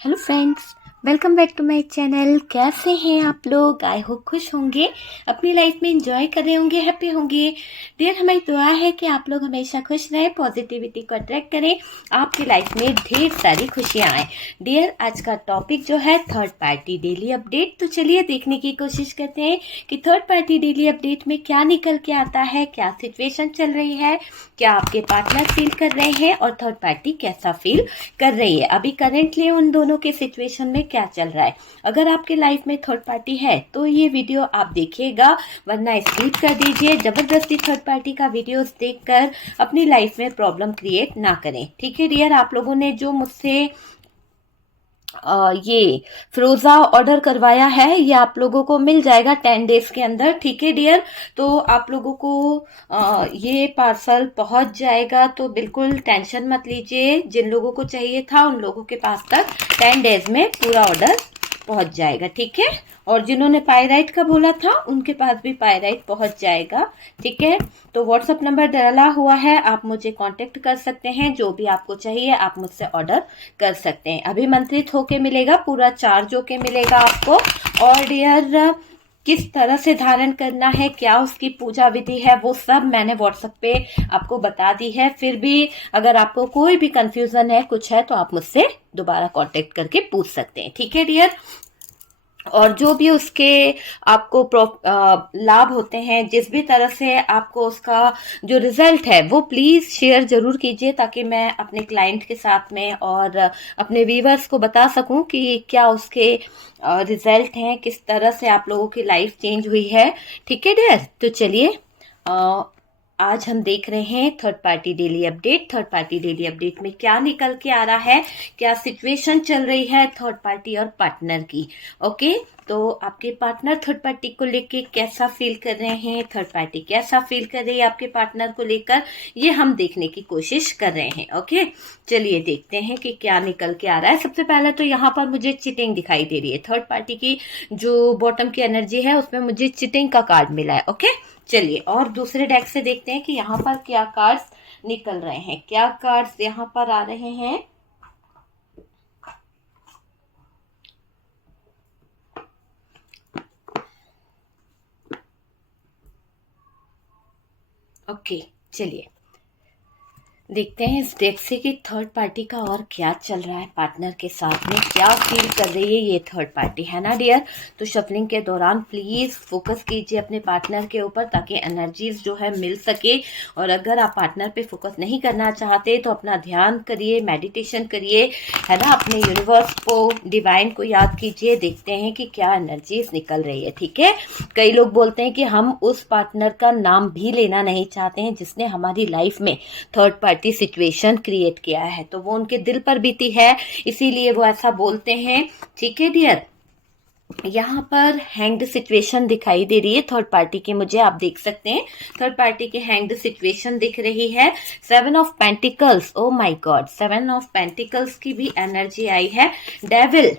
Hello friends, welcome back to my channel. कैसे हैं आप लोग? आई होप खुश होंगे, अपनी लाइफ में एंजॉय कर रहे होंगे, हैप्पी होंगे। डियर, हमारी दुआ है कि आप लोग हमेशा खुश रहें, पॉजिटिविटी को अट्रैक्ट करें, आपकी लाइफ में ढेर सारी खुशियां आए। डियर, आज का टॉपिक जो है थर्ड पार्टी डेली अपडेट। तो चलिए देखने की कोशिश करते हैं कि थर्ड पार्टी डेली अपडेट में क्या निकल के आता है, क्या सिचुएशन चल रही है, क्या आपके पार्टनर फील कर रहे हैं और थर्ड पार्टी कैसा फील कर रही है। अभी करेंटली उन दोनों के सिचुएशन में क्या चल रहा है। अगर आपके लाइफ में थर्ड पार्टी है तो ये वीडियो आप देखिएगा, वरना स्किप कर दीजिए। जबरदस्ती थर्ड पार्टी का वीडियोस देखकर अपनी लाइफ में प्रॉब्लम क्रिएट ना करें, ठीक है डियर। आप लोगों ने जो मुझसे ये फिरोजा ऑर्डर करवाया है, ये आप लोगों को मिल जाएगा 10 डेज के अंदर, ठीक है डियर। तो आप लोगों को ये पार्सल पहुंच जाएगा, तो बिल्कुल टेंशन मत लीजिए। जिन लोगों को चाहिए था उन लोगों के पास तक 10 डेज में पूरा ऑर्डर पहुंच जाएगा, ठीक है। और जिन्होंने पायराइट का बोला था उनके पास भी पायराइट पहुंच जाएगा, ठीक है। तो व्हाट्सएप नंबर डाला हुआ है, आप मुझे कांटेक्ट कर सकते हैं। जो भी आपको चाहिए आप मुझसे ऑर्डर कर सकते हैं। अभिमंत्रित होके मिलेगा, पूरा चार्ज होके मिलेगा आपको। और डियर, किस तरह से धारण करना है, क्या उसकी पूजा विधि है, वो सब मैंने व्हाट्सएप पे आपको बता दी है। फिर भी अगर आपको कोई भी कंफ्यूजन है, कुछ है, तो आप मुझसे दोबारा कांटेक्ट करके पूछ सकते हैं, ठीक है डियर। और जो भी उसके आपको लाभ होते हैं, जिस भी तरह से आपको उसका जो रिजल्ट है वो प्लीज शेयर जरूर कीजिए, ताकि मैं अपने क्लाइंट के साथ में और अपने व्यूवर्स को बता सकूं कि क्या उसके रिजल्ट हैं, किस तरह से आप लोगों की लाइफ चेंज हुई है, ठीक है डियर। तो चलिए आज हम देख रहे हैं third party daily update. Third party daily update में क्या निकल के आ रहा है, क्या सिचुएशन चल रही है थर्ड पार्टी और पार्टनर की। ओके, तो आपके पार्टनर थर्ड पार्टी को लेके कैसा फील कर रहे हैं, थर्ड पार्टी कैसा फील कर रही है आपके पार्टनर को लेकर, ये हम देखने की कोशिश कर रहे हैं। ओके, चलिए देखते हैं कि क्या निकल के आ रहा है। सबसे पहले तो यहाँ पर मुझे चिटिंग दिखाई दे रही है। थर्ड पार्टी की जो बॉटम की एनर्जी है उसमें मुझे चिटिंग का कार्ड मिला है। ओके, चलिए और दूसरे डेक से देखते हैं कि यहाँ पर क्या कार्ड्स निकल रहे हैं, क्या कार्ड्स यहाँ पर आ रहे हैं। ओके, चलिए देखते हैं इस डेक से कि थर्ड पार्टी का और क्या चल रहा है, पार्टनर के साथ में क्या फील कर रही है ये थर्ड पार्टी, है ना डियर। तो शफलिंग के दौरान प्लीज फोकस कीजिए अपने पार्टनर के ऊपर, ताकि एनर्जीज जो है मिल सके। और अगर आप पार्टनर पे फोकस नहीं करना चाहते तो अपना ध्यान करिए, मेडिटेशन करिए, है ना। अपने यूनिवर्स को, डिवाइन को याद कीजिए। देखते हैं कि क्या एनर्जीज निकल रही है, ठीक है। कई लोग बोलते हैं कि हम उस पार्टनर का नाम भी लेना नहीं चाहते हैं जिसने हमारी लाइफ में थर्ड पार्टी सिचुएशन क्रिएट किया है, तो वो उनके दिल पर बीती है, इसीलिए वो ऐसा बोलते हैं, ठीक है डियर। यहाँ पर हैंग्ड सिचुएशन दिखाई दे रही है थर्ड पार्टी की, मुझे आप देख सकते हैं थर्ड पार्टी की हैंग्ड सिचुएशन दिख रही है। 7 of pentacles, oh my God, 7 of pentacles की भी एनर्जी आई है। डेविल,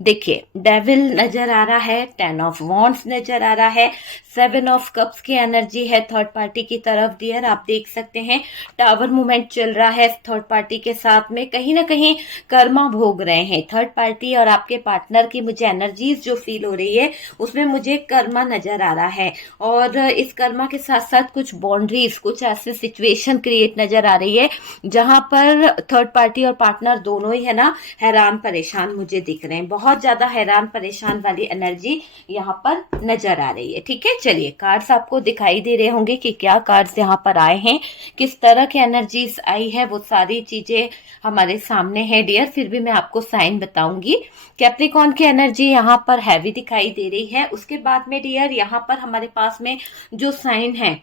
देखिए डेविल नजर आ रहा है, 10 ऑफ वॉन्ड्स नजर आ रहा है, 7 ऑफ कप्स की एनर्जी है थर्ड पार्टी की तरफ डियर। आप देख सकते हैं टावर मूवमेंट चल रहा है थर्ड पार्टी के साथ में, कहीं ना कहीं कर्मा भोग रहे हैं थर्ड पार्टी और आपके पार्टनर की। मुझे एनर्जीज जो फील हो रही है उसमें मुझे कर्मा नजर आ रहा है, और इस कर्मा के साथ साथ कुछ बाउंड्रीज, कुछ ऐसे सिचुएशन क्रिएट नजर आ रही है जहां पर थर्ड पार्टी और पार्टनर दोनों ही है ना हैरान परेशान मुझे दिख रहे हैं। बहुत ज्यादा हैरान परेशान वाली एनर्जी यहाँ पर नजर आ रही है, ठीक है। चलिए कार्ड्स आपको दिखाई दे रहे होंगे कि क्या कार्ड्स यहाँ पर आए हैं, किस तरह की एनर्जीज आई है, वो सारी चीजें हमारे सामने है डियर। फिर भी मैं आपको साइन बताऊंगी। कैप्रिकॉन की एनर्जी यहाँ पर हैवी दिखाई दे रही है। उसके बाद में डियर यहाँ पर हमारे पास में जो साइन है,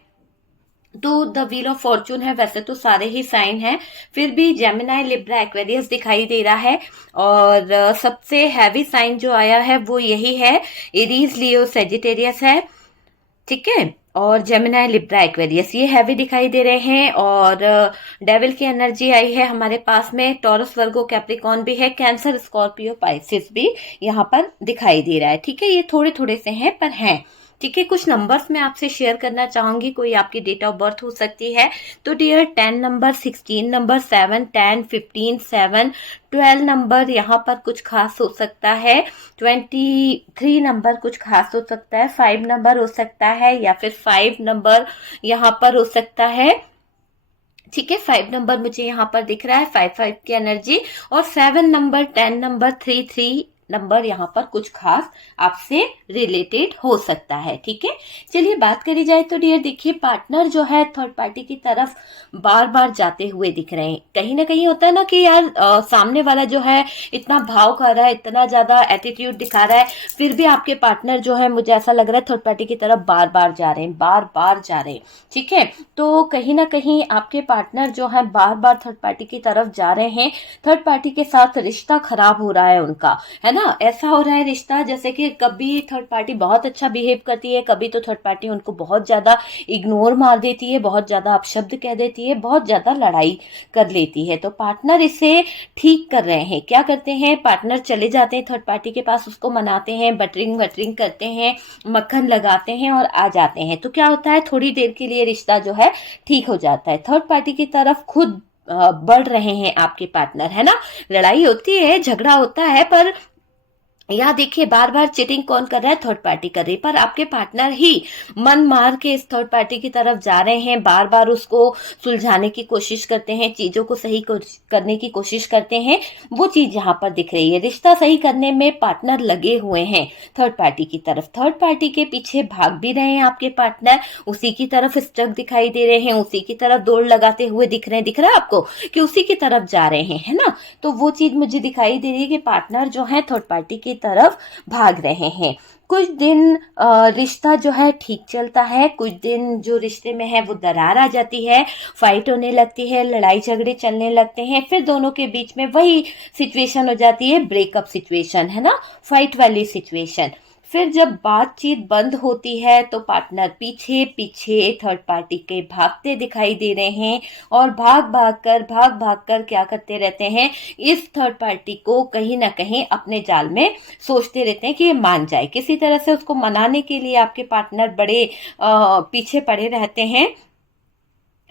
तो द व्हील ऑफ फॉर्चून है, वैसे तो सारे ही साइन हैं, फिर भी जेमिनाई, लिब्रा, एक्वेरियस दिखाई दे रहा है। और सबसे हैवी साइन जो आया है वो यही है, एरीज, लियो, सेजिटेरियस है, ठीक है। और जेमिनाई, लिब्रा, एक्वेरियस ये हैवी दिखाई दे रहे हैं। और डेविल की एनर्जी आई है हमारे पास में, टॉरस, वर्गो, कैप्रिकॉन भी है, कैंसर, स्कॉर्पियो, पाइसिस भी यहाँ पर दिखाई दे रहा है, ठीक है। ये थोड़े थोड़े से हैं पर हैं, ठीक है, कुछ नंबर्स मैं आपसे शेयर करना चाहूंगी, कोई आपकी डेट ऑफ बर्थ हो सकती है। तो डियर 10 नंबर, 16 नंबर, 7, 10, 15, 7, 12 नंबर यहाँ पर कुछ खास हो सकता है, 23 नंबर कुछ खास हो सकता है, 5 नंबर हो सकता है, या फिर 5 नंबर यहाँ पर हो सकता है। ठीक है, 5 नंबर मुझे यहाँ पर दिख रहा है, 5 की एनर्जी, और 7 नंबर, 10 नंबर, 3 नंबर यहाँ पर कुछ खास आपसे रिलेटेड हो सकता है। ठीक है, चलिए बात करी जाए तो डियर देखिए, पार्टनर जो है थर्ड पार्टी की तरफ बार बार जाते हुए दिख रहे हैं। कहीं ना कहीं होता है ना कि यार सामने वाला जो है इतना भाव खा रहा है, इतना ज्यादा एटीट्यूड दिखा रहा है, फिर भी आपके पार्टनर जो है, मुझे ऐसा लग रहा है थर्ड पार्टी की तरफ बार बार जा रहे हैं, बार बार जा रहे हैं। ठीक है, तो कहीं ना कहीं आपके पार्टनर जो है बार बार थर्ड पार्टी की तरफ जा रहे हैं। थर्ड पार्टी के साथ रिश्ता खराब हो रहा है उनका, है ना। ऐसा हो रहा है रिश्ता जैसे कि कभी थर्ड पार्टी बहुत अच्छा बिहेव करती है, कभी तो थर्ड पार्टी उनको बहुत ज्यादा इग्नोर मार देती है, बहुत ज्यादा अपशब्द कह देती है, बहुत ज्यादा लड़ाई कर लेती है। तो पार्टनर इसे ठीक कर रहे हैं। क्या करते हैं, पार्टनर चले जाते हैं थर्ड पार्टी के पास, उसको मनाते हैं, बटरिंग वटरिंग करते हैं, मक्खन लगाते हैं और आ जाते हैं। तो क्या होता है, थोड़ी देर के लिए रिश्ता जो है ठीक हो जाता है। थर्ड पार्टी की तरफ खुद बढ़ रहे हैं आपके पार्टनर, है ना। लड़ाई होती है, झगड़ा होता है, पर यहाँ देखिए बार बार चीटिंग कौन कर रहा है, थर्ड पार्टी कर रही है, पर आपके पार्टनर ही मन मार के इस थर्ड पार्टी की तरफ जा रहे हैं। बार बार उसको सुलझाने की कोशिश करते हैं, चीजों को सही करने की कोशिश करते हैं। वो चीज यहाँ पर दिख रही है, रिश्ता सही करने में पार्टनर लगे हुए हैं थर्ड पार्टी की तरफ। थर्ड पार्टी के पीछे भाग भी रहे हैं आपके पार्टनर, उसी की तरफ स्टक दिखाई दे रहे हैं, उसी की तरफ दौड़ लगाते हुए दिख रहे हैं। दिख रहा है आपको कि उसी की तरफ जा रहे हैं, है ना। तो वो चीज मुझे दिखाई दे रही है कि पार्टनर जो है थर्ड पार्टी की तरफ भाग रहे हैं। कुछ दिन रिश्ता जो है ठीक चलता है, कुछ दिन जो रिश्ते में है वो दरार आ जाती है, फाइट होने लगती है, लड़ाई झगड़े चलने लगते हैं, फिर दोनों के बीच में वही सिचुएशन हो जाती है, ब्रेकअप सिचुएशन, है ना, फाइट वाली सिचुएशन। फिर जब बातचीत बंद होती है तो पार्टनर पीछे पीछे थर्ड पार्टी के भागते दिखाई दे रहे हैं, और भाग भाग कर क्या करते रहते हैं, इस थर्ड पार्टी को कहीं ना कहीं अपने जाल में सोचते रहते हैं कि ये मान जाए। किसी तरह से उसको मनाने के लिए आपके पार्टनर बड़े पीछे पड़े रहते हैं।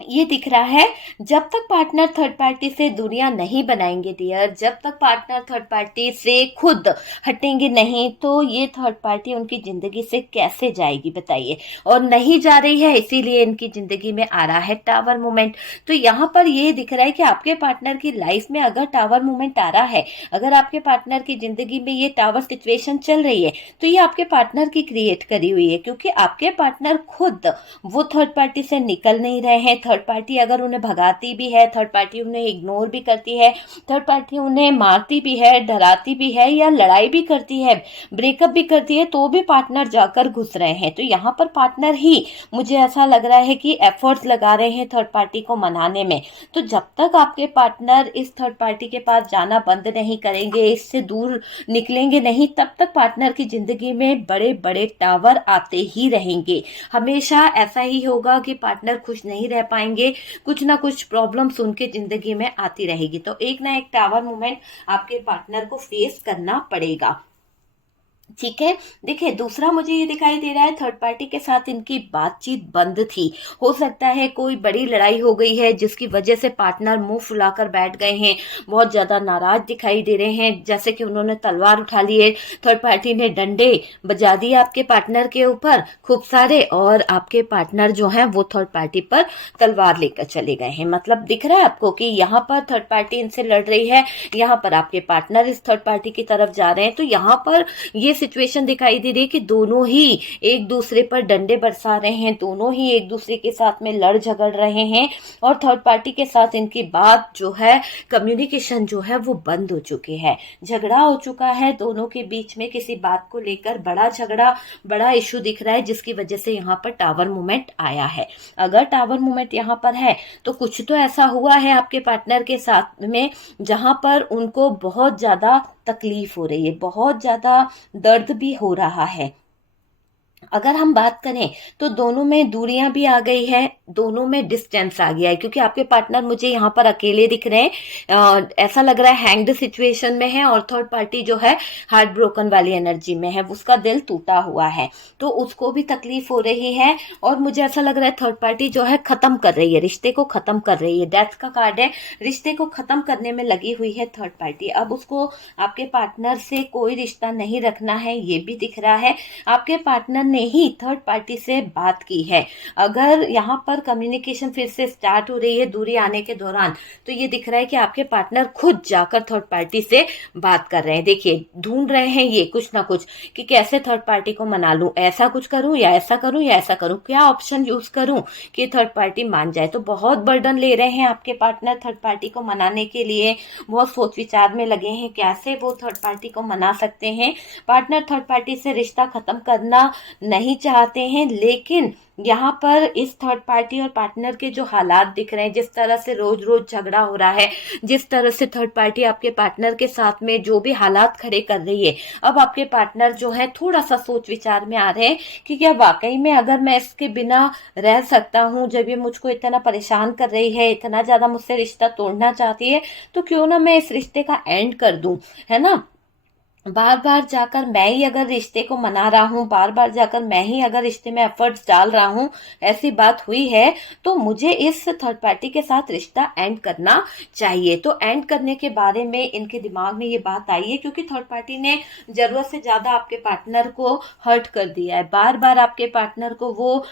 ये दिख रहा है, जब तक पार्टनर थर्ड पार्टी से दूरियां नहीं बनाएंगे डियर, जब तक पार्टनर थर्ड पार्टी से खुद हटेंगे नहीं, तो ये थर्ड पार्टी उनकी जिंदगी से कैसे जाएगी बताइए। और नहीं जा रही है, इसीलिए इनकी जिंदगी में आ रहा है टावर मूवमेंट। तो यहाँ पर ये दिख रहा है कि आपके पार्टनर की लाइफ में अगर टावर मूवमेंट आ रहा है, अगर आपके पार्टनर की जिंदगी में ये टावर सिचुएशन चल रही है, तो ये आपके पार्टनर की क्रिएट करी हुई है, क्योंकि आपके पार्टनर खुद वो थर्ड पार्टी से निकल नहीं रहे हैं। थर्ड पार्टी अगर उन्हें भगाती भी है, थर्ड पार्टी उन्हें इग्नोर भी करती है, थर्ड पार्टी उन्हें मारती भी है, डराती भी है, या लड़ाई भी करती है, ब्रेकअप भी करती है, तो भी पार्टनर जाकर घुस रहे हैं। तो यहाँ पर पार्टनर ही मुझे ऐसा लग रहा है कि एफर्ट्स लगा रहे हैं थर्ड पार्टी को मनाने में। तो जब तक आपके पार्टनर इस थर्ड पार्टी के पास जाना बंद नहीं करेंगे, इससे दूर निकलेंगे नहीं, तब तक पार्टनर की जिंदगी में बड़े बड़े टावर आते ही रहेंगे। हमेशा ऐसा ही होगा कि पार्टनर खुश नहीं रह पाएंगे, कुछ ना कुछ प्रॉब्लम्स उनके जिंदगी में आती रहेगी। तो एक ना एक टावर मूवमेंट आपके पार्टनर को फेस करना पड़ेगा। ठीक है, देखिए दूसरा मुझे ये दिखाई दे रहा है, थर्ड पार्टी के साथ इनकी बातचीत बंद थी। हो सकता है कोई बड़ी लड़ाई हो गई है जिसकी वजह से पार्टनर मुंह फुलाकर बैठ गए हैं, बहुत ज्यादा नाराज दिखाई दे रहे हैं, जैसे कि उन्होंने तलवार उठा ली है, थर्ड पार्टी ने डंडे बजा दिए आपके पार्टनर के ऊपर खूब सारे, और आपके पार्टनर जो है वो थर्ड पार्टी पर तलवार लेकर चले गए हैं। मतलब दिख रहा है आपको कि यहाँ पर थर्ड पार्टी इनसे लड़ रही है, यहाँ पर आपके पार्टनर इस थर्ड पार्टी की तरफ जा रहे हैं। तो यहाँ पर ये सिचुएशन दिखाई दे रही है कि दोनों ही एक दूसरे पर डंडे बरसा रहे हैं, दोनों ही एक दूसरे के साथ में लड़ झगड़ रहे हैं, और थर्ड पार्टी के साथ इनकी बात जो है, कम्युनिकेशन जो है वो बंद हो चुकी है, झगड़ा हो चुका है दोनों के बीच में, किसी बात को लेकर बड़ा झगड़ा, बड़ा इशू दिख रहा है, जिसकी वजह से यहाँ पर टावर मूवमेंट आया है। अगर टावर मूवमेंट यहाँ पर है तो कुछ तो ऐसा हुआ है आपके पार्टनर के साथ में जहां पर उनको बहुत ज्यादा तकलीफ हो रही है, बहुत ज्यादा दर्द भी हो रहा है। अगर हम बात करें तो दोनों में दूरियां भी आ गई है, दोनों में डिस्टेंस आ गया है, क्योंकि आपके पार्टनर मुझे यहाँ पर अकेले दिख रहे हैं, ऐसा लग रहा है हैंग्ड सिचुएशन में है, और थर्ड पार्टी जो है हार्ट ब्रोकन वाली एनर्जी में है, उसका दिल टूटा हुआ है, तो उसको भी तकलीफ हो रही है। और मुझे ऐसा लग रहा है थर्ड पार्टी जो है खत्म कर रही है, रिश्ते को खत्म कर रही है, डेथ का कार्ड है, रिश्ते को खत्म करने में लगी हुई है थर्ड पार्टी। अब उसको आपके पार्टनर से कोई रिश्ता नहीं रखना है, ये भी दिख रहा है। आपके पार्टनर ने ही थर्ड पार्टी से बात की है। अगर यहाँ पर कम्युनिकेशन फिर से स्टार्ट हो रही है दूरी आने के दौरान, तो ये दिख रहा है कि आपके पार्टनर खुद जाकर थर्ड पार्टी से बात कर रहे हैं। देखिए, ढूंढ रहे हैं ये कुछ ना कुछ कि कैसे थर्ड पार्टी को मना लूं, ऐसा कुछ करूं या ऐसा करूं या ऐसा करूं, क्या ऑप्शन यूज करूं कि थर्ड पार्टी मान जाए। तो बहुत बर्डन ले रहे हैं आपके पार्टनर थर्ड पार्टी को मनाने के लिए, बहुत सोच विचार में लगे हैं कैसे वो थर्ड पार्टी को मना सकते हैं। पार्टनर थर्ड पार्टी से रिश्ता खत्म करना नहीं चाहते हैं, लेकिन यहाँ पर इस थर्ड पार्टी और पार्टनर के जो हालात दिख रहे हैं, जिस तरह से रोज रोज झगड़ा हो रहा है, जिस तरह से थर्ड पार्टी आपके पार्टनर के साथ में जो भी हालात खड़े कर रही है, अब आपके पार्टनर जो है थोड़ा सा सोच विचार में आ रहे हैं कि क्या वाकई में अगर मैं इसके बिना रह सकता हूँ, जब ये मुझको इतना परेशान कर रही है, इतना ज्यादा मुझसे रिश्ता तोड़ना चाहती है, तो क्यों ना मैं इस रिश्ते का एंड कर दूं, है ना। बार बार जाकर मैं ही अगर रिश्ते को मना रहा हूँ, बार बार जाकर मैं ही अगर रिश्ते में एफर्ट्स डाल रहा हूँ, ऐसी बात हुई है, तो मुझे इस थर्ड पार्टी के साथ रिश्ता एंड करना चाहिए। तो एंड करने के बारे में इनके दिमाग में ये बात आई है, क्योंकि थर्ड पार्टी ने जरूरत से ज्यादा आपके पार्टनर को हर्ट कर दिया है। बार बार आपके पार्टनर को वो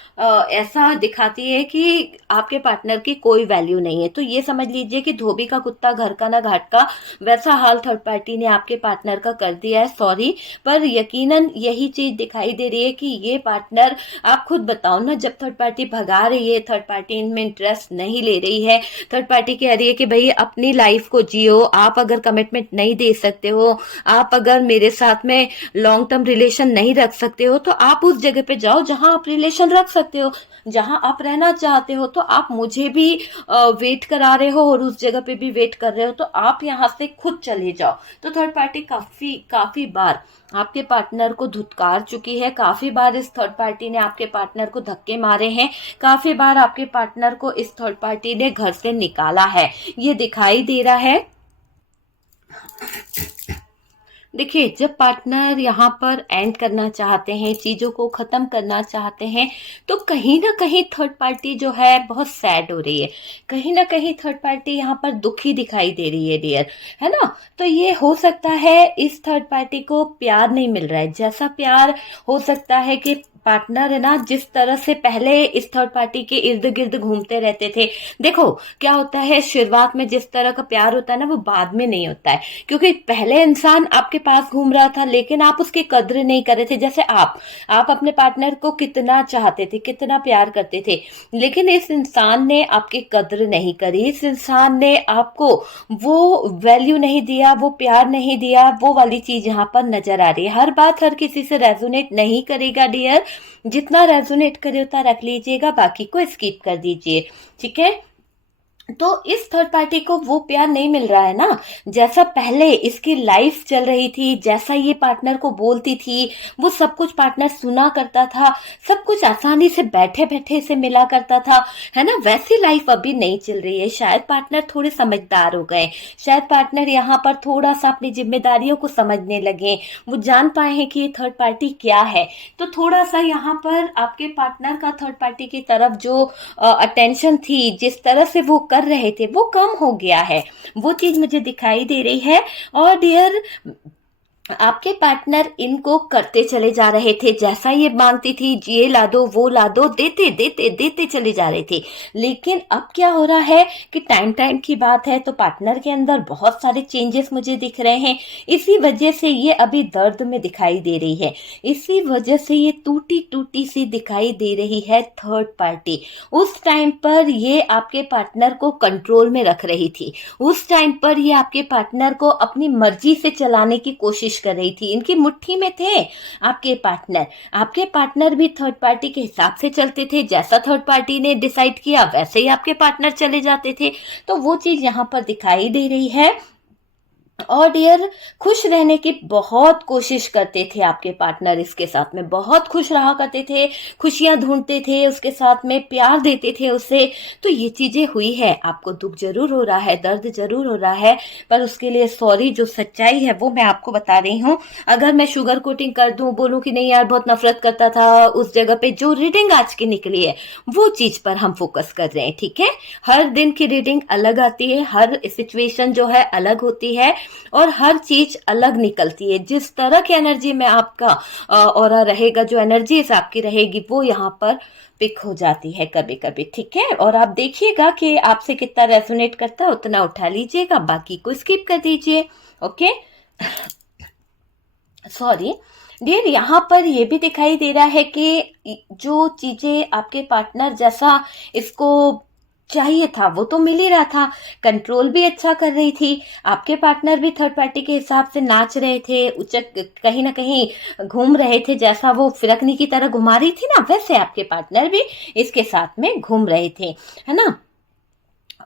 ऐसा दिखाती है कि आपके पार्टनर की कोई वैल्यू नहीं है। तो ये समझ लीजिए कि धोबी का कुत्ता घर का ना घाट का, वैसा हाल थर्ड पार्टी ने आपके पार्टनर का कर दिया है। सॉरी, पर यकीनन यही चीज दिखाई दे रही है कि ये पार्टनर, आप खुद बताओ ना, जब थर्ड पार्टी भगा रही है, थर्ड पार्टी इनमें इंटरेस्ट नहीं ले रही है, थर्ड पार्टी कह रही है कि भाई अपनी लाइफ को जियो, आप अगर कमिटमेंट नहीं दे सकते हो, आप अगर मेरे साथ में लॉन्ग टर्म रिलेशन नहीं रख सकते हो, तो आप उस जगह पे जाओ जहां आप रिलेशन रख सकते हो, जहां आप रहना चाहते हो। तो आप मुझे भी वेट करा रहे हो और उस जगह पे भी वेट कर रहे हो, तो आप यहाँ से खुद चले जाओ। तो थर्ड पार्टी काफी बार आपके पार्टनर को धुतकार चुकी है, काफी बार इस थर्ड पार्टी ने आपके पार्टनर को धक्के मारे हैं, काफी बार आपके पार्टनर को इस थर्ड पार्टी ने घर से निकाला है, ये दिखाई दे रहा है। देखिए, जब पार्टनर यहाँ पर एंड करना चाहते हैं, चीजों को खत्म करना चाहते हैं, तो कहीं ना कहीं थर्ड पार्टी जो है बहुत सैड हो रही है, कहीं ना कहीं थर्ड पार्टी यहाँ पर दुखी दिखाई दे रही है डियर, है ना। तो ये हो सकता है इस थर्ड पार्टी को प्यार नहीं मिल रहा है, जैसा प्यार हो सकता है कि पार्टनर है ना, जिस तरह से पहले इस थर्ड पार्टी के इर्द गिर्द घूमते रहते थे। देखो क्या होता है, शुरुआत में जिस तरह का प्यार होता है ना, वो बाद में नहीं होता है, क्योंकि पहले इंसान आपके पास घूम रहा था लेकिन आप उसकी कद्र नहीं कर रहे थे। जैसे आप अपने पार्टनर को कितना चाहते थे, कितना प्यार करते थे, लेकिन इस इंसान ने आपकी कद्र नहीं करी, इस इंसान ने आपको वो वैल्यू नहीं दिया, वो प्यार नहीं दिया, वो वाली चीज यहाँ पर नजर आ रही है। हर बात हर किसी से रेजोनेट नहीं करेगा डियर, जितना रेजोनेट करे उतना रख लीजिएगा, बाकी को स्किप कर दीजिए, ठीक है। तो इस थर्ड पार्टी को वो प्यार नहीं मिल रहा है ना, जैसा पहले इसकी लाइफ चल रही थी, जैसा ये पार्टनर को बोलती थी, वो सब कुछ पार्टनर सुना करता था, सब कुछ आसानी से बैठे बैठे से मिला करता था, है ना, वैसी लाइफ अभी नहीं चल रही है। शायद पार्टनर थोड़े समझदार हो गए, शायद पार्टनर यहाँ पर थोड़ा सा अपनी जिम्मेदारियों को समझने लगे, वो जान पाए हैं कि ये थर्ड पार्टी क्या है। तो थोड़ा सा यहाँ पर आपके पार्टनर का थर्ड पार्टी की तरफ जो अटेंशन थी, जिस तरह से वो कर रहे थे, वो कम हो गया है, वो चीज मुझे दिखाई दे रही है। और डियर, आपके पार्टनर इनको करते चले जा रहे थे, जैसा ये मांगती थी, ये ला दो वो ला दो, देते देते देते चले जा रहे थे। लेकिन अब क्या हो रहा है कि टाइम टाइम की बात है, तो पार्टनर के अंदर बहुत सारे चेंजेस मुझे दिख रहे हैं। इसी वजह से ये अभी दर्द में दिखाई दे रही है, इसी वजह से ये टूटी टूटी सी दिखाई दे रही है थर्ड पार्टी। उस टाइम पर ये आपके पार्टनर को कंट्रोल में रख रही थी, उस टाइम पर ये आपके पार्टनर को अपनी मर्जी से चलाने की कोशिश कर रही थी, इनकी मुट्ठी में थे आपके पार्टनर भी थर्ड पार्टी के हिसाब से चलते थे, जैसा थर्ड पार्टी ने डिसाइड किया वैसे ही आपके पार्टनर चले जाते थे। तो वो चीज यहाँ पर दिखाई दे रही है। और डियर, खुश रहने की बहुत कोशिश करते थे आपके पार्टनर, इसके साथ में बहुत खुश रहा करते थे, खुशियां ढूंढते थे उसके साथ में, प्यार देते थे उसे। तो ये चीजें हुई है, आपको दुख जरूर हो रहा है, दर्द जरूर हो रहा है, पर उसके लिए सॉरी। जो सच्चाई है वो मैं आपको बता रही हूँ। अगर मैं शुगर कोटिंग कर दूं, बोलूं कि नहीं यार बहुत नफरत करता था, उस जगह पे जो रीडिंग आज की निकली है वो चीज पर हम फोकस कर रहे हैं, ठीक है। हर दिन की रीडिंग अलग आती है, हर सिचुएशन जो है अलग होती है, और हर चीज अलग निकलती है। जिस तरह की एनर्जी में आपका ऑरा रहेगा, जो एनर्जीज आपकी रहेगी, वो यहाँ पर पिक हो जाती है कभी कभी, ठीक है। और आप देखिएगा कि आपसे कितना रेजोनेट करता है, उतना उठा लीजिएगा, बाकी को स्किप कर दीजिए, ओके। सॉरी डियर, यहाँ पर यह भी दिखाई दे रहा है कि जो चीजें आपके पार्टनर जैसा इसको चाहिए था वो तो मिल ही रहा था, कंट्रोल भी अच्छा कर रही थी, आपके पार्टनर भी थर्ड पार्टी के हिसाब से नाच रहे थे, उचक कहीं ना कहीं घूम रहे थे, जैसा वो फिरकनी की तरह घुमा रही थी ना, वैसे आपके पार्टनर भी इसके साथ में घूम रहे थे, है ना।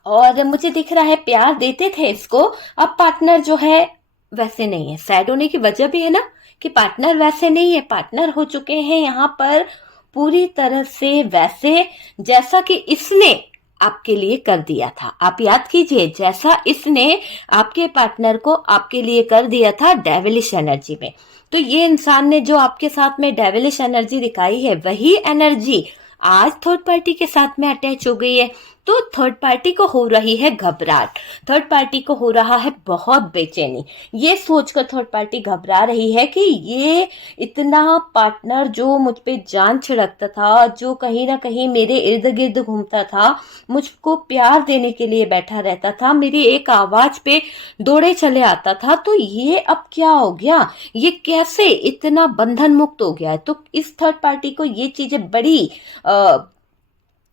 और मुझे दिख रहा है प्यार देते थे इसको। अब पार्टनर जो है वैसे नहीं है, सैड होने की वजह भी है ना कि पार्टनर वैसे नहीं है, पार्टनर हो चुके हैं यहाँ पर पूरी तरह से वैसे जैसा कि इसने आपके लिए कर दिया था। आप याद कीजिए, जैसा इसने आपके पार्टनर को आपके लिए कर दिया था डेविलिश एनर्जी में, तो ये इंसान ने जो आपके साथ में डेविलिश एनर्जी दिखाई है, वही एनर्जी आज थर्ड पार्टी के साथ में अटैच हो गई है। तो थर्ड पार्टी को हो रही है घबराहट, थर्ड पार्टी को हो रहा है बहुत बेचैनी। ये सोचकर थर्ड पार्टी घबरा रही है कि ये इतना पार्टनर जो मुझ पे जान छिड़कता था, जो कहीं ना कहीं मेरे इर्द गिर्द घूमता था, मुझको प्यार देने के लिए बैठा रहता था, मेरी एक आवाज पे दौड़े चले आता था, तो ये अब क्या हो गया, ये कैसे इतना बंधन मुक्त हो गया है। तो इस थर्ड पार्टी को ये चीजें बड़ी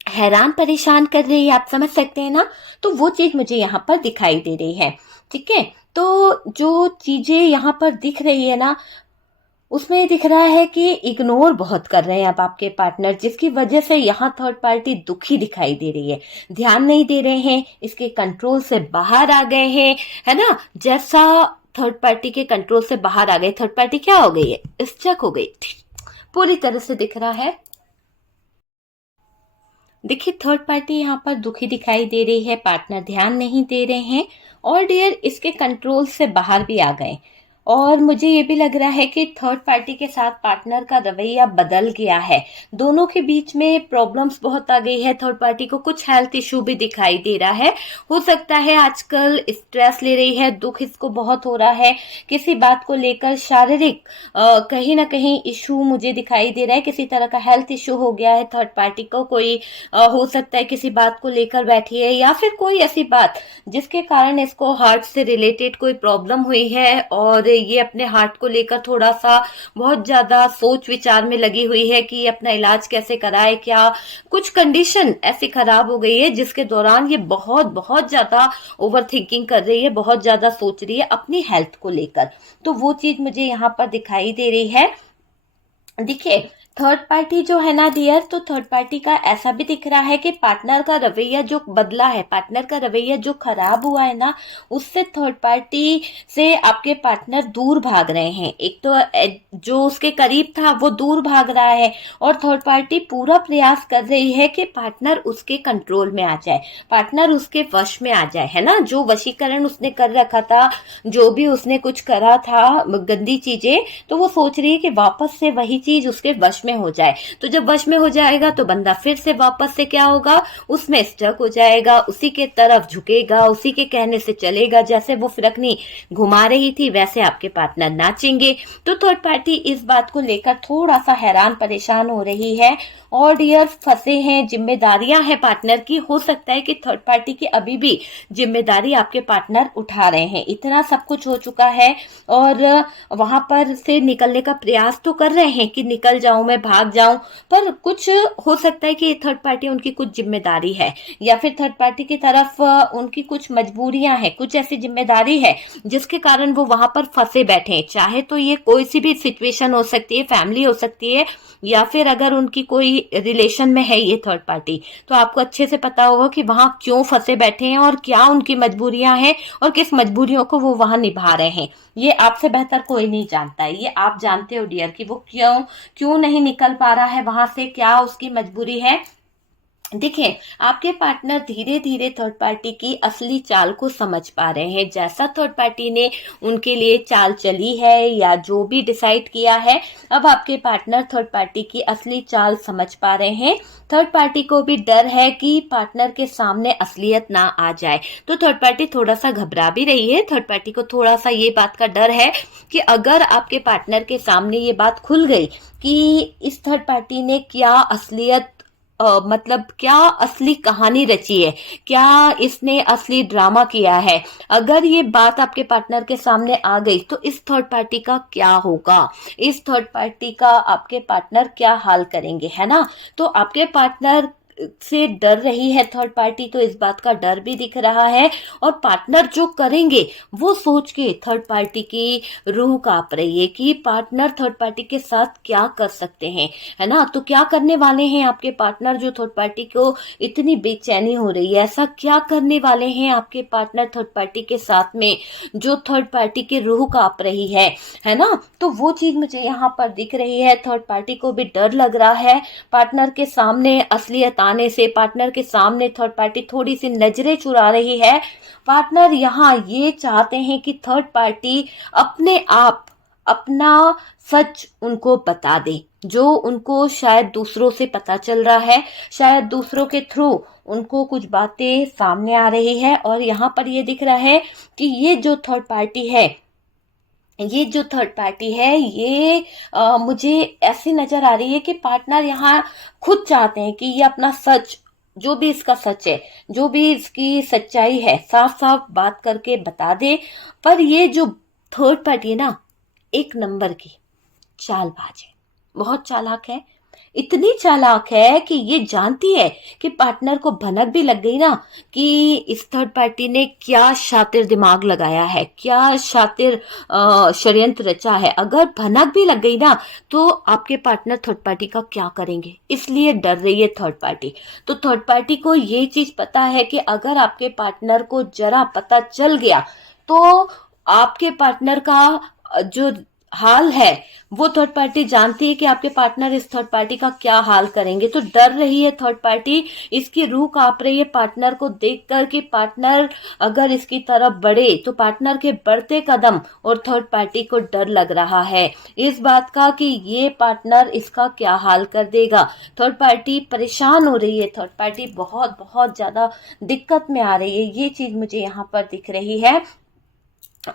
हैरान परेशान कर रही है, आप समझ सकते हैं ना। तो वो चीज मुझे यहाँ पर दिखाई दे रही है, ठीक है। तो जो चीजें यहाँ पर दिख रही है ना, उसमें ये दिख रहा है कि इग्नोर बहुत कर रहे हैं अब आपके पार्टनर, जिसकी वजह से यहाँ थर्ड पार्टी दुखी दिखाई दे रही है, ध्यान नहीं दे रहे हैं, इसके कंट्रोल से बाहर आ गए हैं, है ना। जैसा थर्ड पार्टी के कंट्रोल से बाहर आ गए, थर्ड पार्टी क्या हो गई है, स्टक हो गई, पूरी तरह से दिख रहा है। देखिए थर्ड पार्टी यहाँ पर दुखी दिखाई दे रही है, पार्टनर ध्यान नहीं दे रहे हैं, और डियर इसके कंट्रोल से बाहर भी आ गए। और मुझे ये भी लग रहा है कि थर्ड पार्टी के साथ पार्टनर का रवैया बदल गया है, दोनों के बीच में प्रॉब्लम्स बहुत आ गई है, थर्ड पार्टी को कुछ हेल्थ इशू भी दिखाई दे रहा है। हो सकता है आजकल स्ट्रेस ले रही है, दुख इसको बहुत हो रहा है, किसी बात को लेकर शारीरिक कहीं ना कहीं इशू मुझे दिखाई दे रहा है, किसी तरह का हेल्थ इशू हो गया है थर्ड पार्टी को, कोई हो सकता है किसी बात को लेकर बैठी है, या फिर कोई ऐसी बात जिसके कारण इसको हार्ट से रिलेटेड कोई प्रॉब्लम हुई है, और ये अपने हार्ट को लेकर थोड़ा सा बहुत ज्यादा सोच विचार में लगी हुई है कि अपना इलाज कैसे कराए, क्या कुछ कंडीशन ऐसी खराब हो गई है जिसके दौरान ये बहुत बहुत ज्यादा ओवर थिंकिंग कर रही है, बहुत ज्यादा सोच रही है अपनी हेल्थ को लेकर। तो वो चीज मुझे यहाँ पर दिखाई दे रही है। देखिए थर्ड पार्टी जो है ना डियर, तो थर्ड पार्टी का ऐसा भी दिख रहा है कि पार्टनर का रवैया जो बदला है, पार्टनर का रवैया जो खराब हुआ है ना, उससे थर्ड पार्टी से आपके पार्टनर दूर भाग रहे हैं। एक तो जो उसके करीब था वो दूर भाग रहा है, और थर्ड पार्टी पूरा प्रयास कर रही है कि पार्टनर उसके कंट्रोल में आ जाए, पार्टनर उसके वश में आ जाए, है ना। जो वशीकरण उसने कर रखा था, जो भी उसने कुछ करा था गंदी चीजें, तो वो सोच रही है कि वापस से वही चीज उसके वश में हो जाए। तो जब वश में हो जाएगा तो बंदा फिर से वापस से क्या होगा, उसमें स्टक हो जाएगा, उसी के तरफ झुकेगा, उसी के कहने से चलेगा, जैसे वो फिरकनी घुमा रही थी वैसे आपके पार्टनर नाचेंगे। तो थर्ड पार्टी इस बात को लेकर थोड़ा सा हैरान परेशान हो रही है, और डियर फंसे हैं, जिम्मेदारियां हैं पार्टनर की। हो सकता है कि थर्ड पार्टी की अभी भी जिम्मेदारी आपके पार्टनर उठा रहे हैं, इतना सब कुछ हो चुका है, और वहां पर से निकलने का प्रयास तो कर रहे हैं कि निकल जाऊं मैं, भाग जाऊं, पर कुछ हो सकता है कि थर्ड पार्टी उनकी कुछ जिम्मेदारी है, या फिर थर्ड पार्टी की तरफ उनकी कुछ मजबूरियां हैं, कुछ ऐसी जिम्मेदारी है जिसके कारण वो वहां पर फंसे बैठे हैं। चाहे तो ये कोई सी भी सिचुएशन हो सकती है, फैमिली हो सकती है, या फिर अगर उनकी कोई रिलेशन में है ये थर्ड पार्टी, तो आपको अच्छे से पता होगा कि वहां क्यों फंसे बैठे हैं और क्या उनकी मजबूरियां हैं और किस मजबूरियों को वो वहां निभा रहे हैं। ये आपसे बेहतर कोई नहीं जानता है, ये आप जानते हो डियर कि वो क्यों क्यों नहीं निकल पा रहा है वहां से, क्या उसकी मजबूरी है। देखिए, आपके पार्टनर धीरे धीरे थर्ड पार्टी की असली चाल को समझ पा रहे हैं। जैसा थर्ड पार्टी ने उनके लिए चाल चली है या जो भी डिसाइड किया है, अब आपके पार्टनर थर्ड पार्टी की असली चाल समझ पा रहे हैं। थर्ड पार्टी को भी डर है कि पार्टनर के सामने असलियत ना आ जाए, तो थर्ड पार्टी थोड़ा सा घबरा भी रही है। थर्ड पार्टी को थोड़ा सा ये बात का डर है कि अगर आपके पार्टनर के सामने ये बात खुल गई कि इस थर्ड पार्टी ने क्या असलियत मतलब क्या असली कहानी रची है, क्या इसने असली ड्रामा किया है, अगर ये बात आपके पार्टनर के सामने आ गई तो इस थर्ड पार्टी का क्या होगा, इस थर्ड पार्टी का आपके पार्टनर क्या हाल करेंगे, है ना। तो आपके पार्टनर से डर रही है थर्ड पार्टी, तो इस बात का डर भी दिख रहा है। और पार्टनर जो करेंगे वो सोच के थर्ड पार्टी की रूह कांप रही है कि पार्टनर थर्ड पार्टी के साथ क्या कर सकते हैं, है ना। तो क्या करने वाले हैं आपके पार्टनर, जो थर्ड पार्टी को इतनी बेचैनी हो रही है, ऐसा क्या करने वाले हैं आपके पार्टनर थर्ड पार्टी के साथ में जो थर्ड पार्टी की रूह कांप रही है ना। तो वो चीज मुझे यहाँ पर दिख रही है। थर्ड पार्टी को भी डर लग रहा है पार्टनर के सामने असलियत आने से, पार्टनर के सामने थर्ड पार्टी थोड़ी सी नजरें चुरा रही है। पार्टनर यहाँ ये चाहते हैं कि थर्ड पार्टी अपने आप अपना सच उनको बता दे, जो उनको शायद दूसरों से पता चल रहा है, शायद दूसरों के थ्रू उनको कुछ बातें सामने आ रही है। और यहाँ पर ये दिख रहा है कि ये जो थर्ड पार्टी है, ये मुझे ऐसी नजर आ रही है कि पार्टनर यहाँ खुद चाहते हैं कि ये अपना सच, जो भी इसका सच है, जो भी इसकी सच्चाई है, साफ साफ बात करके बता दे। पर ये जो थर्ड पार्टी है ना, एक नंबर की चालबाज है, बहुत चालाक है। इतनी चालाक है कि ये जानती है कि पार्टनर को भनक भी लग गई ना कि इस थर्ड पार्टी ने क्या शातिर दिमाग लगाया है, क्या शातिर षड्यंत्र रचा है। अगर भनक भी लग गई ना तो आपके पार्टनर थर्ड पार्टी का क्या करेंगे, इसलिए डर रही है थर्ड पार्टी। तो थर्ड पार्टी को ये चीज पता है कि अगर आपके पार्टनर को जरा पता चल गया तो आपके पार्टनर का जो हाल है वो थर्ड पार्टी जानती है कि आपके पार्टनर इस थर्ड पार्टी का क्या हाल करेंगे। तो डर रही है थर्ड पार्टी, इसकी रूह कांप रही है पार्टनर को देखकर कि पार्टनर अगर इसकी तरफ बढ़े तो पार्टनर के बढ़ते कदम, और थर्ड पार्टी को डर लग रहा है इस बात का कि ये पार्टनर इसका क्या हाल कर देगा। थर्ड पार्टी परेशान हो रही है, थर्ड पार्टी बहुत बहुत ज्यादा दिक्कत में आ रही है, ये चीज मुझे यहाँ पर दिख रही है।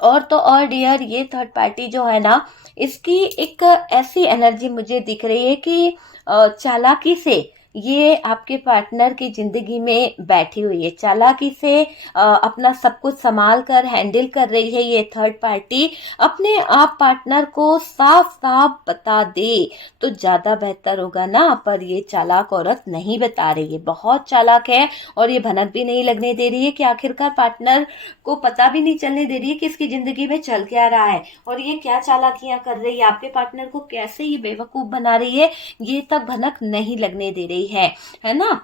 और तो और डियर, ये थर्ड पार्टी जो है ना, इसकी एक ऐसी एनर्जी मुझे दिख रही है कि चालाकी से ये आपके पार्टनर की जिंदगी में बैठी हुई है, चालाकी से अपना सब कुछ संभाल कर हैंडल कर रही है ये थर्ड पार्टी। अपने आप पार्टनर को साफ साफ बता दे तो ज्यादा बेहतर होगा ना, पर ये चालाक औरत नहीं बता रही है, बहुत चालाक है। और ये भनक भी नहीं लगने दे रही है कि आखिरकार पार्टनर को पता भी नहीं चलने दे रही है कि इसकी जिंदगी में चल क्या रहा है और ये क्या चालाकियां कर रही है, आपके पार्टनर को कैसे ये बेवकूफ बना रही है, ये तक भनक नहीं लगने दे रही है ना।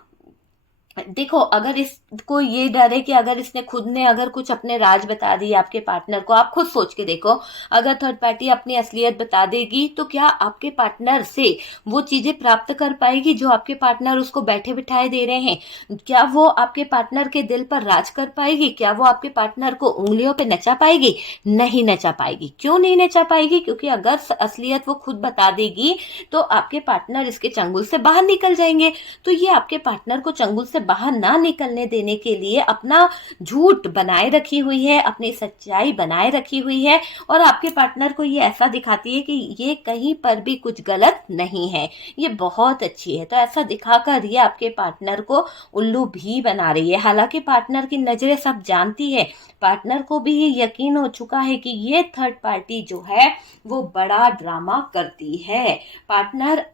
देखो, अगर इसको ये डर है कि अगर इसने खुद ने अगर कुछ अपने राज बता दिए आपके पार्टनर को, आप खुद सोच के देखो, अगर थर्ड पार्टी अपनी असलियत बता देगी तो क्या आपके पार्टनर से वो चीजें प्राप्त कर पाएगी जो आपके पार्टनर उसको बैठे बिठाए दे रहे हैं। क्या वो आपके पार्टनर के दिल पर राज कर पाएगी, क्या वो आपके पार्टनर को उंगलियों पे नचा पाएगी, नहीं नचा पाएगी। क्यों नहीं नचा पाएगी, क्योंकि अगर असलियत वो खुद बता देगी तो आपके पार्टनर इसके चंगुल से बाहर निकल जाएंगे। तो ये आपके पार्टनर को चंगुल से बाहर ना निकलने देने के लिए अपना झूठ बनाए रखी हुई है, अपनी सच्चाई बनाए रखी हुई है, और आपके पार्टनर को ये ऐसा दिखाती है कि ये कहीं पर भी कुछ गलत नहीं है, ये बहुत अच्छी है। तो ऐसा दिखाकर ये आपके पार्टनर को उल्लू भी बना रही है। हालांकि पार्टनर की नजरें सब जानती है, पार्टनर को भी ये यकीन हो चुका है कि ये थर्ड पार्टी जो है वो बड़ा ड्रामा करती है। पार्टनर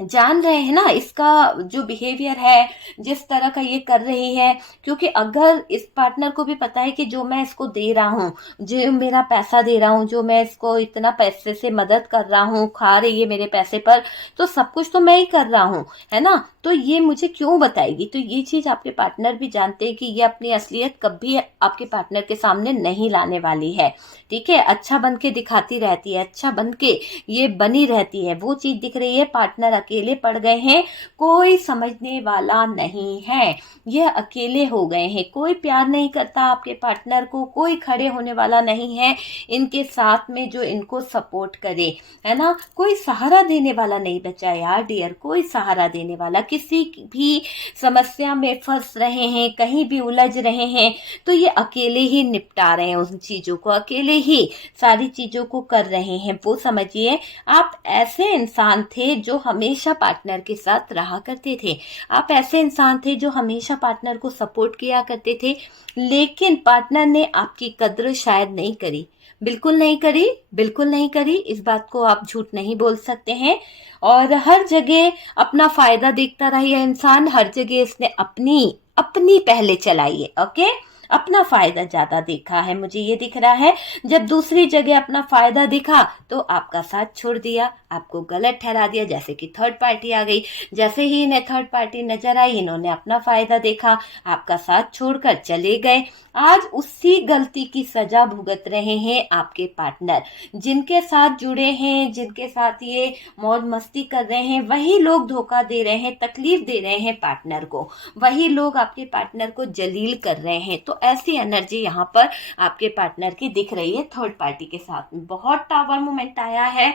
जान रहे हैं ना इसका जो बिहेवियर है, जिस तरह का ये कर रही है। क्योंकि अगर इस पार्टनर को भी पता है कि जो मैं इसको दे रहा हूँ, जो मेरा पैसा दे रहा हूँ, जो मैं इसको इतना पैसे से मदद कर रहा हूँ, खा रही है मेरे पैसे पर, तो सब कुछ तो मैं ही कर रहा हूँ, है ना, तो ये मुझे क्यों बताएगी। तो ये चीज आपके पार्टनर भी जानते हैं कि ये अपनी असलियत कभी आपके पार्टनर के सामने नहीं लाने वाली है। ठीक है, अच्छा बन के दिखाती रहती है, अच्छा बन के ये बनी रहती है, वो चीज दिख रही है। पार्टनर अकेले पड़ गए हैं, कोई समझने वाला नहीं है, ये अकेले हो गए हैं, कोई प्यार नहीं करता आपके पार्टनर को, कोई खड़े होने वाला नहीं है इनके साथ में जो इनको सपोर्ट करे, है ना, कोई सहारा देने वाला नहीं बचा यार डियर, कोई सहारा देने वाला। किसी भी समस्या में फंस रहे हैं, कहीं भी उलझ रहे हैं, तो ये अकेले ही निपटा रहे हैं उन चीजों को, अकेले ही सारी चीजों को कर रहे हैं। वो समझिए, आप ऐसे इंसान थे जो हमेशा पार्टनर के साथ रहा करते थे, आप ऐसे इंसान थे जो हमेशा पार्टनर को सपोर्ट किया करते थे, लेकिन पार्टनर ने आपकी कद्र शायद नहीं करी, बिल्कुल नहीं करी, बिल्कुल नहीं करी। इस बात को आप झूठ नहीं बोल सकते हैं। और हर जगह अपना फायदा देखता रहा यह इंसान, हर जगह इसने अपनी अपनी पहले चलाई है। ओके, अपना फायदा ज्यादा देखा है, मुझे ये दिख रहा है। जब दूसरी जगह अपना फायदा दिखा तो आपका साथ छोड़ दिया, आपको गलत ठहरा दिया, जैसे कि थर्ड पार्टी आ गई। जैसे ही इन्हें थर्ड पार्टी नजर आई, इन्होंने अपना फायदा देखा, आपका साथ छोड़कर चले गए। आज उसी गलती की सजा भुगत रहे हैं आपके पार्टनर। जिनके साथ जुड़े हैं, जिनके साथ ये मौज मस्ती कर रहे हैं, वही लोग धोखा दे रहे हैं, तकलीफ दे रहे हैं पार्टनर को, वही लोग आपके पार्टनर को जलील कर रहे हैं। तो ऐसी एनर्जी यहाँ पर आपके पार्टनर की दिख रही है थर्ड पार्टी के साथ में। बहुत टावर मोमेंट आया है,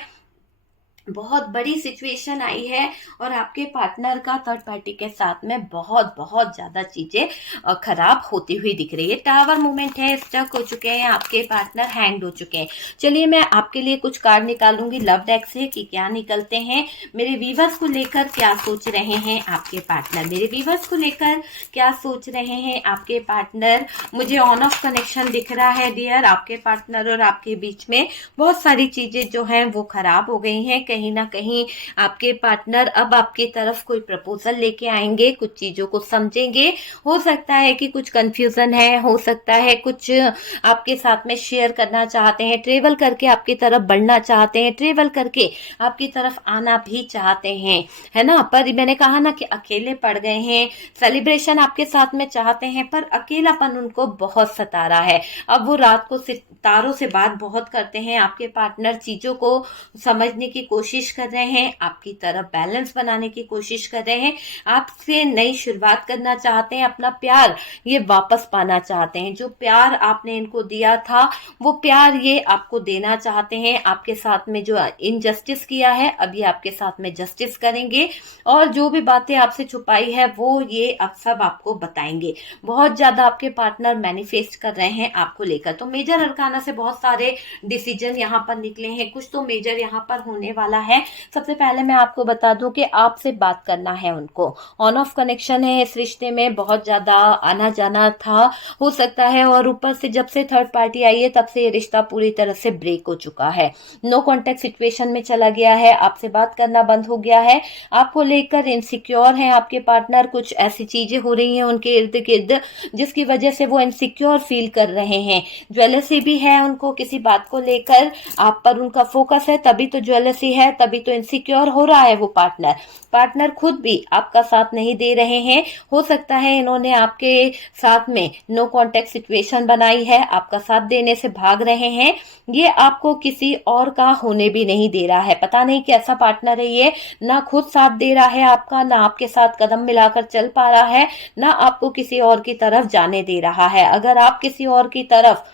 बहुत बड़ी सिचुएशन आई है, और आपके पार्टनर का थर्ड पार्टी के साथ में बहुत बहुत ज्यादा चीजें खराब होती हुई दिख रही है। टावर मूवमेंट है, स्टक हो चुके हैं आपके पार्टनर, हैंग्ड हो चुके हैं। चलिए मैं आपके लिए कुछ कार्ड निकालूंगी लव डेक से कि क्या निकलते हैं, मेरे व्यूवर्स को लेकर क्या सोच रहे हैं आपके पार्टनर, मेरे व्यूवर्स को लेकर क्या सोच रहे हैं आपके पार्टनर। मुझे ऑन ऑफ कनेक्शन दिख रहा है डियर, आपके पार्टनर और आपके बीच में बहुत सारी चीजें जो हैं वो खराब हो गई हैं। कहीं ना कहीं आपके पार्टनर अब आपकी तरफ कोई प्रपोजल लेके आएंगे, कुछ चीजों को समझेंगे। हो सकता है कि कुछ कंफ्यूजन है, हो सकता है कुछ आपके साथ में शेयर करना चाहते हैं, ट्रेवल करके आपकी तरफ बढ़ना चाहते हैं, ट्रेवल करके आपकी तरफ आना भी चाहते हैं, है ना। पर मैंने कहा ना कि अकेले पड़ गए हैं, सेलिब्रेशन आपके साथ में चाहते हैं, पर अकेलापन उनको बहुत सता रहा है। अब वो रात को सितारों से बात बहुत करते हैं, आपके पार्टनर चीजों को समझने की कोशिश कर रहे हैं, आपकी तरफ बैलेंस बनाने की कोशिश कर रहे हैं, आपसे नई शुरुआत करना चाहते हैं, अपना प्यार ये वापस पाना चाहते हैं। जो प्यार आपने इनको दिया था वो प्यार ये आपको देना चाहते हैं। आपके साथ में जो इनजस्टिस किया है, अब ये आपके साथ में जस्टिस करेंगे, और जो भी बातें आपसे छुपाई है वो ये अब सब आपको बताएंगे। बहुत ज्यादा आपके पार्टनर मैनिफेस्ट कर रहे हैं आपको लेकर। तो मेजर अरकाना से बहुत सारे डिसीजन यहाँ पर निकले हैं, कुछ तो मेजर यहाँ पर होने वाला है। सबसे पहले मैं आपको बता दूं कि आपसे बात करना है उनको, ऑन ऑफ कनेक्शन है इस रिश्ते में, बहुत ज्यादा आना जाना था हो सकता है, और ऊपर से जब से थर्ड पार्टी आई है तब से ये रिश्ता पूरी तरह से ब्रेक हो चुका है, नो कॉन्टेक्ट सिचुएशन में चला गया है, आपसे बात करना बंद हो गया है, आपको लेकर इनसिक्योर है आपके पार्टनर। कुछ ऐसी चीजें हो रही हैं उनके इर्द गिर्द जिसकी वजह से वो इनसिक्योर फील कर रहे हैं। ज्वेलसी भी है उनको किसी बात को लेकर, आप पर उनका फोकस है, तभी तो ज्वेलसी है, तभी तो इनसिक्योर हो रहा है वो पार्टनर खुद भी आपका साथ नहीं दे रहे हैं। हो सकता है इन्होंने आपके साथ में नो कॉन्टेक्ट सिचुएशन बनाई है, आपका साथ देने से भाग रहे हैं, ये आपको किसी और का होने भी नहीं दे रहा है। पता नहीं कैसा पार्टनर है ये, ना खुद साथ दे रहा है आपका, ना आपके साथ कदम मिलाकर चल पा रहा है, ना आपको किसी और की तरफ जाने दे रहा है। अगर आप किसी और की तरफ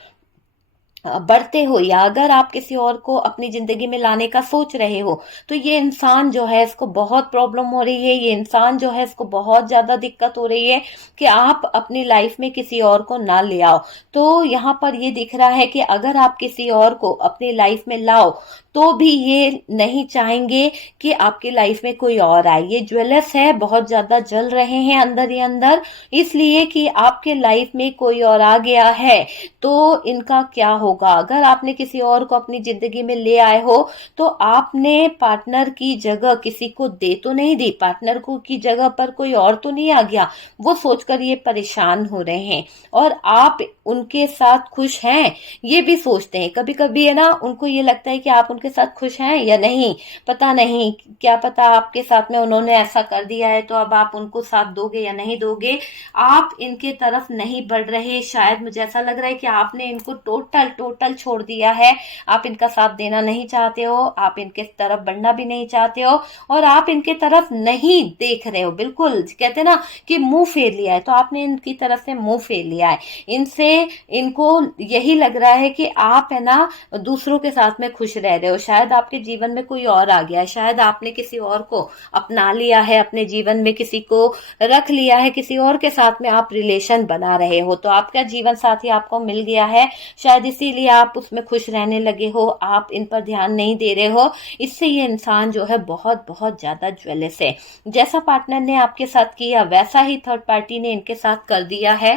बढ़ते हो, या अगर आप किसी और को अपनी जिंदगी में लाने का सोच रहे हो, तो ये इंसान जो है इसको बहुत प्रॉब्लम हो रही है, ये इंसान जो है इसको बहुत ज्यादा दिक्कत हो रही है कि आप अपनी लाइफ में किसी और को ना ले आओ। तो यहाँ पर ये दिख रहा है कि अगर आप किसी और को अपनी लाइफ में लाओ तो भी ये नहीं चाहेंगे कि आपकी लाइफ में कोई और आए। ये ज्वेलस है, बहुत ज्यादा जल रहे हैं अंदर ही अंदर, इसलिए कि आपके लाइफ में कोई और आ गया है तो इनका क्या होगा। अगर आपने किसी और को अपनी जिंदगी में ले आए हो तो आपने पार्टनर की जगह किसी को दे तो नहीं दी, पार्टनर को की जगह पर कोई और तो नहीं आ गया, वो सोचकर ये परेशान हो रहे हैं। और आप उनके साथ खुश हैं ये भी सोचते हैं। कभी कभी है ना, उनको ये लगता है कि आप उनके साथ खुश हैं या नहीं, पता नहीं, क्या पता आपके साथ में उन्होंने ऐसा कर दिया है तो अब आप उनको साथ दोगे या नहीं दोगे। आप इनके तरफ नहीं बढ़ रहे, शायद मुझे ऐसा लग रहा है कि आपने इनको टोटल टोटल छोड़ दिया है। आप इनका साथ देना नहीं चाहते हो, आप इनके तरफ बढ़ना भी नहीं चाहते हो, और आप इनके तरफ नहीं देख रहे हो। बिल्कुल कहते हैं ना कि मुंह फेर लिया है, तो आपने इनकी तरफ से मुंह फेर लिया है। इनसे इनको यही लग रहा है कि आप है ना दूसरों के साथ में खुश रह रहे हो। शायद आपके जीवन में कोई और आ गया है, शायद आपने किसी और को अपना लिया है, अपने जीवन में किसी को रख लिया है, किसी और के साथ में आप रिलेशन बना रहे हो, तो आपका जीवन साथी आपको मिल गया है। शायद इसीलिए आप उसमें खुश रहने लगे हो, आप इन पर ध्यान नहीं दे रहे हो। इससे ये इंसान जो है बहुत बहुत ज्यादा ज्वेलस है। जैसा पार्टनर ने आपके साथ किया वैसा ही थर्ड पार्टी ने इनके साथ कर दिया है।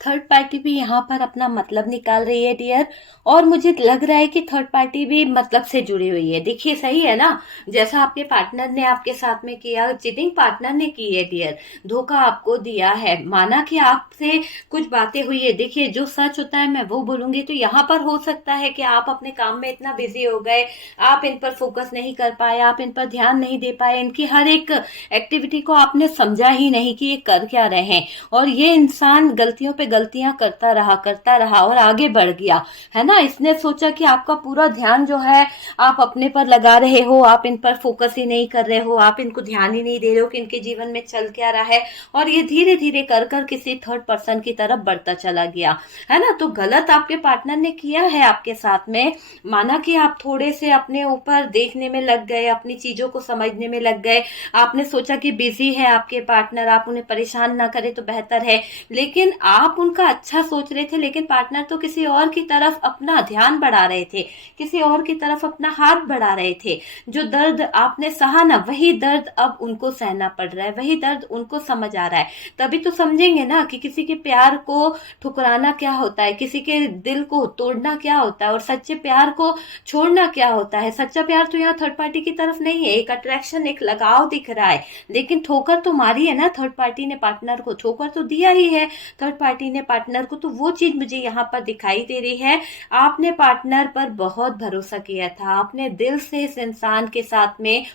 थर्ड पार्टी भी यहाँ पर अपना मतलब निकाल रही है डियर, और मुझे लग रहा है कि थर्ड पार्टी भी मतलब से जुड़ी हुई है। देखिए सही है ना, जैसा आपके पार्टनर ने आपके साथ में किया, चीटिंग पार्टनर ने की है डियर, धोखा आपको दिया है, माना कि आपसे कुछ बातें हुई है। देखिए जो सच होता है मैं वो बोलूंगी, तो यहाँ पर हो सकता है कि आप अपने काम में इतना बिजी हो गए, आप इन पर फोकस नहीं कर पाए, आप इन पर ध्यान नहीं दे पाए, इनकी हर एक एक्टिविटी को आपने समझा ही नहीं कि ये कर क्या रहे हैं, और ये इंसान गलतियों पे गलतियां करता रहा और आगे बढ़ गया, है ना। इसने सोचा कि आपका पूरा ध्यान जो है आप अपने पर लगा रहे हो, आप इन पर फोकस ही नहीं कर रहे हो, आप इनको ध्यान ही नहीं दे रहे हो कि इनके जीवन में चल क्या रहा है, और ये धीरे धीरे कर कर किसी थर्ड पर्सन की तरफ बढ़ता चला गया, है ना। तो गलत आपके पार्टनर ने किया है आपके साथ में, माना कि आप थोड़े से अपने ऊपर देखने में लग गए, अपनी चीजों को समझने में लग गए, आपने सोचा कि बिजी है आपके पार्टनर, आप उन्हें परेशान ना करें तो बेहतर है, लेकिन आप उनका अच्छा सोच रहे थे, लेकिन पार्टनर तो किसी और की तरफ अपना ध्यान बढ़ा रहे थे, किसी और की तरफ अपना हाथ बढ़ा रहे थे। जो दर्द आपने सहा ना, वही दर्द अब उनको सहना पड़ रहा है, वही दर्द उनको समझ आ रहा है। तभी तो समझेंगे ना कि किसी के प्यार को ठुकराना क्या होता है, किसी के दिल को तोड़ना क्या होता है, और सच्चे प्यार को छोड़ना क्या होता है। सच्चा प्यार तो यहाँ थर्ड पार्टी की तरफ नहीं है, एक अट्रैक्शन, एक लगाव दिख रहा है, लेकिन ठोकर तो मारी है ना थर्ड पार्टी ने, पार्टनर को ठोकर तो दिया ही है थर्ड पार्टी ने पार्टनर को। तो वो चीज मुझे यहाँ पर दिखाई दे रही है, आपने पार्टनर पर बहुत भरोसा किया था, आपने दिल से इस इंसान के साथ में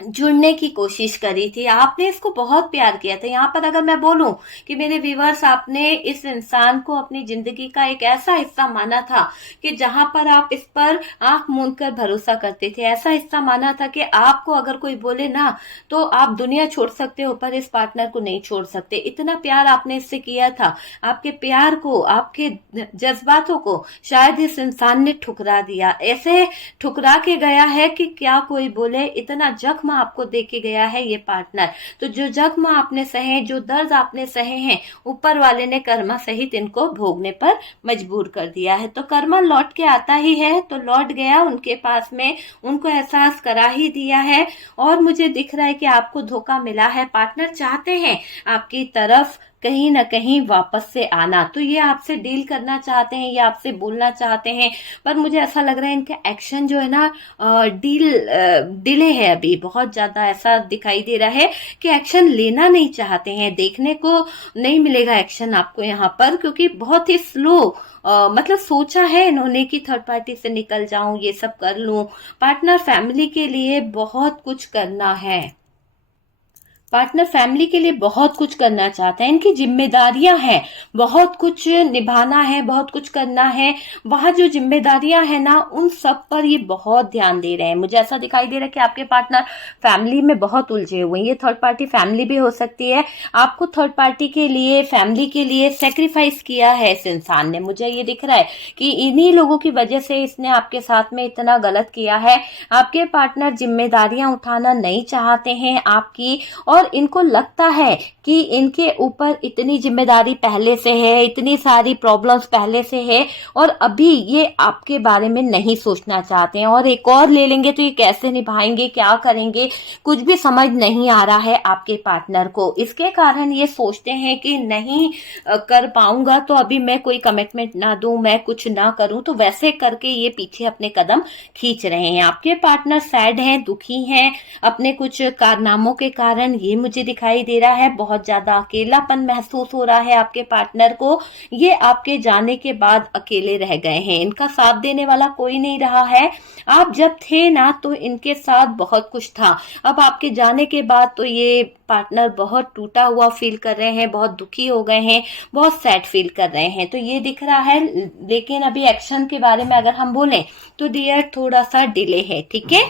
जुड़ने की कोशिश करी थी, आपने इसको बहुत प्यार किया था। यहाँ पर अगर मैं बोलूं कि मेरे व्यूवर्स, आपने इस इंसान को अपनी जिंदगी का एक ऐसा हिस्सा माना था कि जहां पर आप इस पर आंख मूंद कर भरोसा करते थे, ऐसा हिस्सा माना था कि आपको अगर कोई बोले ना तो आप दुनिया छोड़ सकते हो पर इस पार्टनर को नहीं छोड़ सकते। इतना प्यार आपने इससे किया था, आपके प्यार को, आपके जज्बातों को शायद इस इंसान ने ठुकरा दिया, ऐसे ठुकरा के गया है कि क्या कोई बोले। इतना जख्म आपको दे के गया है ये पार्टनर। तो जो जख्म आपने सहे, जो दर्द आपने सहे हैं, ऊपर वाले ने कर्मा सहित इनको भोगने पर मजबूर कर दिया है। तो कर्मा लौट के आता ही है, तो लौट गया उनके पास में, उनको एहसास करा ही दिया है। और मुझे दिख रहा है कि आपको धोखा मिला है, पार्टनर चाहते हैं आपकी तरफ कहीं ना कहीं वापस से आना, तो ये आपसे डील करना चाहते हैं, ये आपसे बोलना चाहते हैं, पर मुझे ऐसा लग रहा है इनका एक्शन जो है ना डिले है, अभी बहुत ज्यादा ऐसा दिखाई दे रहा है कि एक्शन लेना नहीं चाहते हैं। देखने को नहीं मिलेगा एक्शन आपको यहाँ पर, क्योंकि बहुत ही स्लो मतलब सोचा है इन्होंने कि थर्ड पार्टी से निकल जाऊं, ये सब कर लूं। पार्टनर फैमिली के लिए बहुत कुछ करना है, पार्टनर फैमिली के लिए बहुत कुछ करना चाहते हैं, इनकी जिम्मेदारियां हैं, बहुत कुछ निभाना है, बहुत कुछ करना है। वहां जो जिम्मेदारियां हैं ना, उन सब पर ये बहुत ध्यान दे रहे हैं। मुझे ऐसा दिखाई दे रहा है कि आपके पार्टनर फैमिली में बहुत उलझे हुए हैं। ये थर्ड पार्टी फैमिली भी हो सकती है, आपको थर्ड पार्टी के लिए, फैमिली के लिए सेक्रीफाइस किया है इस इंसान ने। मुझे ये दिख रहा है कि इन्हीं लोगों की वजह से इसने आपके साथ में इतना गलत किया है। आपके पार्टनर जिम्मेदारियां उठाना नहीं चाहते हैं आपकी, और और इनको लगता है कि इनके ऊपर इतनी जिम्मेदारी पहले से है, इतनी सारी प्रॉब्लम्स पहले से है और अभी ये आपके बारे में नहीं सोचना चाहते हैं और एक और ले लेंगे तो ये कैसे निभाएंगे, क्या करेंगे, कुछ भी समझ नहीं आ रहा है आपके पार्टनर को। इसके कारण ये सोचते हैं कि नहीं कर पाऊंगा तो अभी मैं कोई कमिटमेंट ना दूं, मैं कुछ ना करूं, तो वैसे करके ये पीछे अपने कदम खींच रहे हैं। आपके पार्टनर सैड हैं, दुखी हैं अपने कुछ कारनामों के कारण, ये मुझे दिखाई दे रहा है। बहुत ज्यादा अकेलापन महसूस हो रहा है आपके पार्टनर को। ये आपके जाने के बाद अकेले रह गए हैं, इनका साथ देने वाला कोई नहीं रहा है। आप जब थे ना तो इनके साथ बहुत कुछ था, अब आपके जाने के बाद तो ये पार्टनर बहुत टूटा हुआ फील कर रहे हैं, बहुत दुखी हो गए हैं, बहुत सैड फील कर रहे हैं, तो ये दिख रहा है। लेकिन अभी एक्शन के बारे में अगर हम बोलें तो डियर थोड़ा सा डिले है, ठीक है।